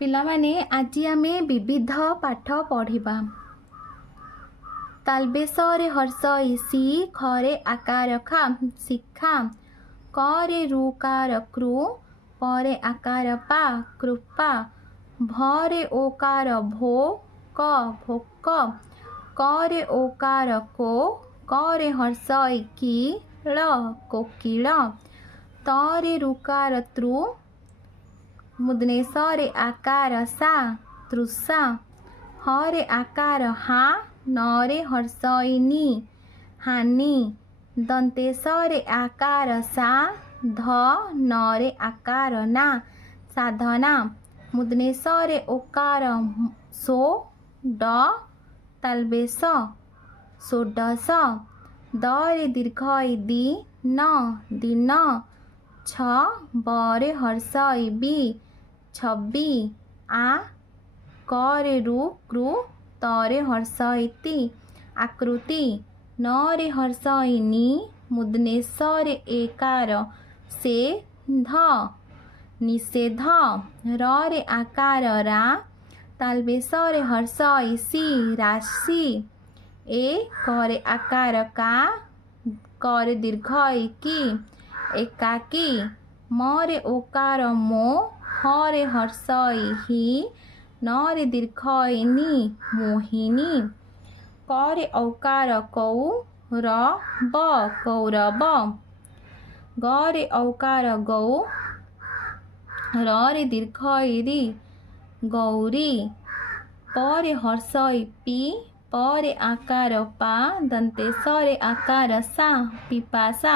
ପିଲାମାନେ ଆଜି ଆମେ ବିବିଧ ପାଠ ପଢ଼ିବା। ତାଲବେଶରେ ହର୍ଷ ଇସି ଖରେ ଆକାର ଖା ଶିଖା କରେ ରୁକାର କ୍ରୁ ପରେ ଆକାର ପା କୃପା ଭରେ ଓକାର ଭୋ କ ଭୋକ करे ओकार को करे हर्ष इकी ळ कोकिळ तरे रुकार त्रु मुदनेसरे आकार सा तृषा हरे आकार हा नरे हर्षइनी हानि दंतेसरे आकार सा ध नरे आकार ना साधना मुदनेसरे ओकार सो ड तालबेश षोडश दरे दीर्घ दी न दिन छ बरे हर्ष इबी छबी आ करे रु कृ तरे हर्ष इति आकृति नरे हर्ष इनी मुदनेसरे एकार से ध निषेध रे आकार रा तालबेशरे हर्ष इसी राशि ए करे आकार का करे दीर्घ इकी एकाकी मरे ओकार मो हरे हर्ष इहि नरे दीर्घ इनी मोहिनी करे औकार कौ र ब कौरव गरे औकार गौ रे दीर्घ इरी गौरी परे हर्ष पी परे आकार पा दंतेसरे आकार सा पिपासा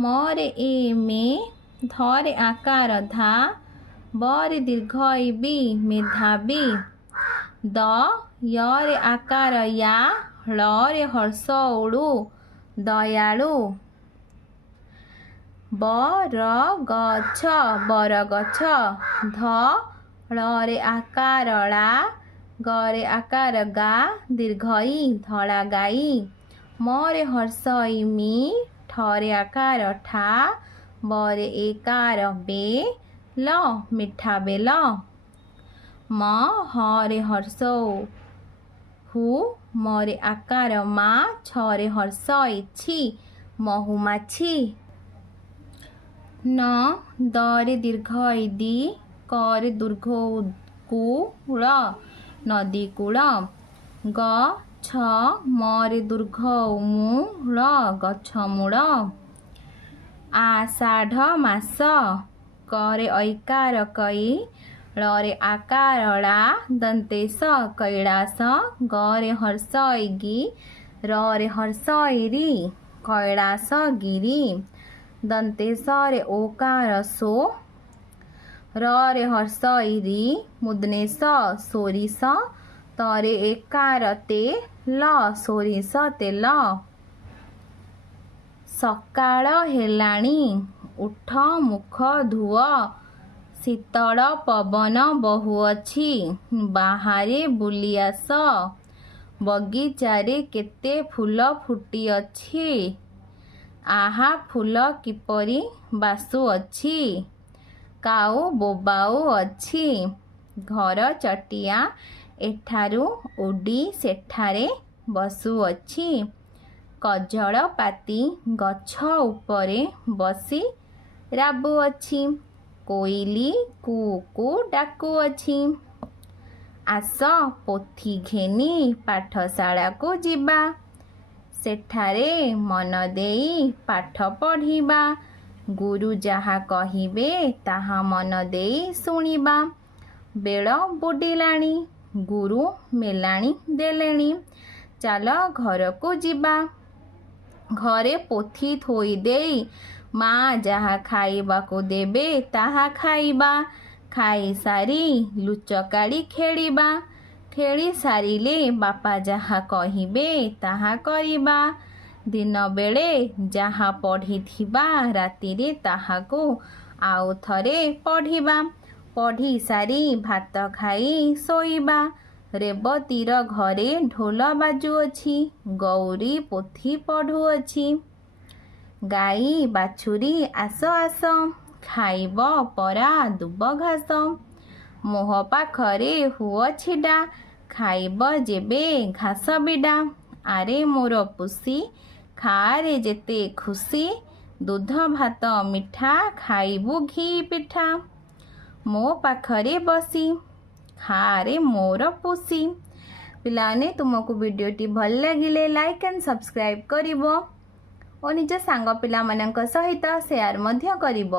मरे ए में धरे आकार धा बरे दीर्घ बी मेधावी द यरे आकार या रे हर्ष उड़ू दयालु बर गछ बरगछ ध रे आकार ला गरे आकार गा दीर्घई धड़ा गाई मरे हर्ष मी ठरे आकार ठा बरे एकार बे ल मिठा बेल म हरे हर्ष हु मरे आकार मा छरे हर्ष इछि महुमाछी न दरे दीर्घ दी करे दुर्घ कूल नदी कूल ग छ मरे दुर्घ मूल गछ मूल आषाढ़ मास करे ऐकार कई रे आकार ला दंतेश कैलास गरे हर्ष इगी रे हर्ष इरी कैलास गिरी दंतेशरे ओकार सो रे हर्ष इरी मुदनेश सोरिष तरे एकार ते ल सोरिष तेल सकाळ हेलाणी उठ मुख धुआ शीतल पवन बहुअछि बाहरे बुली आस बगीचारे केते फूल फुटी अछि आहा फूल किपरि बासुअछि काऊ बोबाऊ अछि घर चटिया एठारू उडी सेठारे बसुअछि कजल पाती गछ उपरे बसी राबुअछि कोइली कू कू डाकुअछि आस पोथी घेनी पाठशाला को जिबा सेठारे मन देई पाठ पढ़िबा गुरु जहा कहिबे ताहा मन देई सुनिबा बेल बुडिलाणी गुरु मेलाणी देलेणी चाल घर को जिबा घरे पोथी थोई देई माँ जहा खाइबा को देबे ताहा खाइबा खाई सारी लुचकाड़ी खेलिबा खेली सारिले बापा जहा कहिबे ताहा करिबा दिन बेले जहा पढ़िथिबा रातिरे ताहाको आउ थरे पढ़िबा पढ़ी सारी भात खाई सोइबा रेवतीर घरे ढोल बाजुअछि गौरी पोथी पढ़ुअछि गाई बाछुरी आस आस खाइब परा दुब घास ମୋହ ପାଖରେ ହୁଅ ଛିଡ଼ା ଖାଇବ ଯେବେ ଘାସ ବିଡ଼ା ଆରେ ମୋର ପୁଷି ଖାରେ ଯେତେ ଖୁସି ଦୁଧ ଭାତ ମିଠା ଖାଇବୁ ଘି ପିଠା ମୋ ପାଖରେ ବସି ଖାରେ ମୋର ପୁଷି। ପିଲାମାନେ ତୁମକୁ ଭିଡ଼ିଓଟି ଭଲ ଲାଗିଲେ ଲାଇକ୍ ଆଣ୍ଡ ସବସ୍କ୍ରାଇବ୍ କରିବ ଓ ନିଜ ସାଙ୍ଗ ପିଲାମାନଙ୍କ ସହିତ ସେୟାର ମଧ୍ୟ କରିବ।